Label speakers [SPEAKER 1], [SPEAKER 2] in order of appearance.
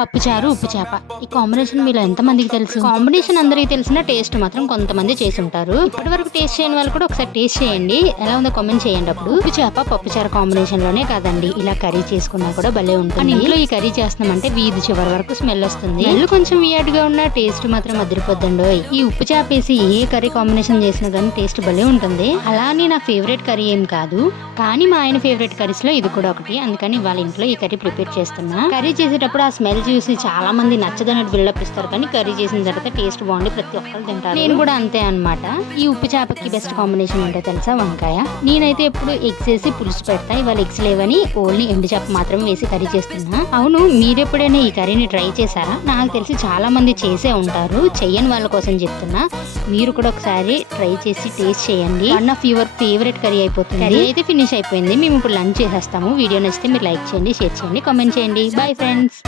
[SPEAKER 1] పప్పుచారు ఉప్పు చేప. ఈ కాంబినేషన్ మీలో ఎంత మందికి తెలుసు కాంబినేషన్ అందరికీ తెలిసిన టేస్ట్ మాత్రం కొంతమంది చేసి ఉంటారు ఇప్పటి వరకు టేస్ట్ చేయని వాళ్ళు కూడా ఒకసారి టేస్ట్ చేయండి. ఎలా ఉందో కామెంట్ చేయండి అప్పుడు. ఉప్పు చేప పప్పుచారు కాంబినేషన్లోనే కాదండి. ఇలా కర్రీ చేసుకున్నా కూడా భలే ఉంటుంది. ఇంట్లో ఈ కర్రీ చేస్తున్నామంటే వీధి చివరి వరకు స్మెల్ వస్తుంది. ఇల్లు కొంచెం వియర్డ్గా ఉన్న టేస్ట్ మాత్రం అదిరిపోద్దండి. ఈ ఉప్పు చేప వేసి ఏ కర్రీ కాంబినేషన్ చేసినా కానీ టేస్ట్ భలే ఉంటుంది. అలా అని నా ఫేవరెట్ కర్రీ ఏం కాదు. కానీ మా ఆయన ఫేవరెట్ కర్రీస్లో ఇది కూడా ఒకటి. అందుకని వాళ్ళ ఇంట్లో ఈ కర్రీ ప్రిపేర్ చేస్తున్నా. కర్రీ చేసేటప్పుడు ఆ స్మెల్ చూసి చాలా మంది నచ్చదన్నట్టు బిల్డప్ ఇస్తారు కానీ కర్రీ చేసిన తర్వాత టేస్ట్ బాగుండి ప్రతి ఒక్కరు తింటారు. నేను కూడా అంతే అన్నమాట. ఈ ఉప్పు చేపకి బెస్ట్ కాంబినేషన్ ఏంటో తెలుసా వంకాయ? నేనైతే ఎప్పుడు ఎగ్స్ వేసి పులుసు పెడతా ఇవాళ ఎగ్స్ లేవని ఓన్లీ ఎండు చేప మాత్రం వేసి కర్రీ చేస్తున్నా. అవును మీరెప్పుడైనా ఈ కర్రీని ట్రై చేశారా? నాకు తెలిసి చాలా మంది చేసే ఉంటారు చెయ్యని వాళ్ళ కోసం చెప్తున్నా. మీరు కూడా ఒకసారి ట్రై చేసి టేస్ట్ చేయండి. One of your favourite curry అయిపోతుంది. కర్రీ అయితే ఫినిష్ అయిపోయింది. మేము ఇప్పుడు లంచ్ చేసేస్తాము. వీడియో నచ్చితే మీరు లైక్ చేయండి షేర్ చేయండి కామెంట్ చేయండి. Bye friends